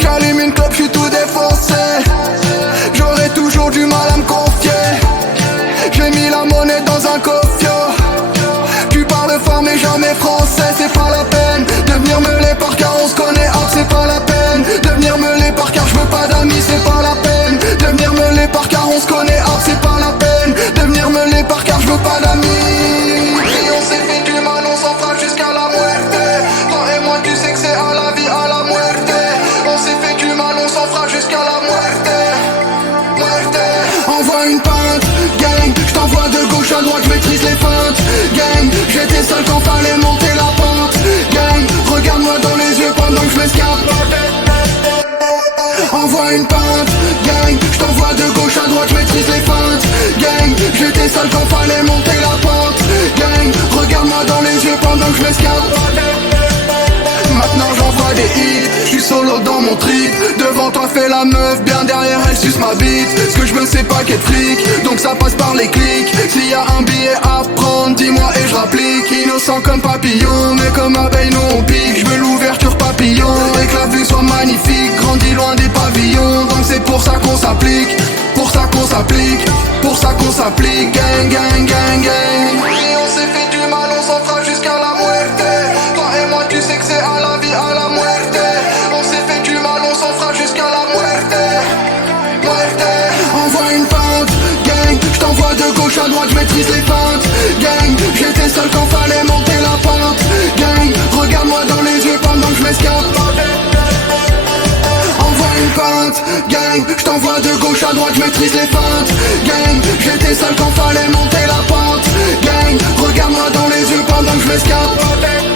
J'allume une clope, j'suis tout défoncé. J'aurai toujours du mal à me confier. J'ai mis la monnaie dans un coffre. Tu parles fort mais jamais français. C'est pas la peine de venir me les par car on se connaît. Ah, c'est pas la peine de venir me les par car je veux pas d'amis. C'est pas la peine de venir me les par car on se connaît. Ah, c'est pas la peine de venir me les par car je veux pas d'amis. Et on s'est fait du mal, on s'en fera jusqu'à la muerte. Toi et moi tu sais que c'est à la vie, à la muerte. On s'est fait du mal, on s'en fera jusqu'à la muerte. Envoie une pinte, gang, j't'envoie de gauche à droite, j'maîtrise les feintes. Gang, j'étais seul quand fallait monter la pente. Gang, regarde-moi dans les yeux pendant que j'm'escape. Envoie une pinte, gang, j't'envoie de gauche à droite, j'maîtrise les feintes. Gang, j'étais seul quand fallait monter la pente. Gang, regarde-moi dans les yeux pendant que j'm'escape. Maintenant j'envoie des hits, j'suis solo dans mon trip. Devant toi fais la meuf, bien derrière elle suce ma bite. Ce que je veux c'est pas qu'être flic, donc ça passe par les clics. S'il y a un billet à prendre, dis-moi et je rapplique. Innocent comme papillon, mais comme abeille nous on pique. Je veux l'ouverture papillon, et que la vue soit magnifique. Grandis loin des pavillons, donc c'est pour ça qu'on s'applique. Pour ça qu'on s'applique, pour ça qu'on s'applique. Gang, gang, gang, gang. Et on s'est fait du mal, on s'en fera jusqu'à la muerte. Toi et moi tu sais que c'est à la vie, à la muerte. On s'est fait du mal, on s'en fera jusqu'à la muerte. Envoie une pente, gang, j't'envoie de gauche à droite, j'maîtrise les feintes. Gang, j'étais seul quand fallait monter la pente. Gang, regarde-moi dans les yeux pendant que j'm'escape. Envoie une pente, gang, j't'envoie de gauche à droite, j'maîtrise les feintes. Gang, j'étais seul quand fallait monter la pente. Gang, regarde-moi dans les yeux pendant que j'm'escape.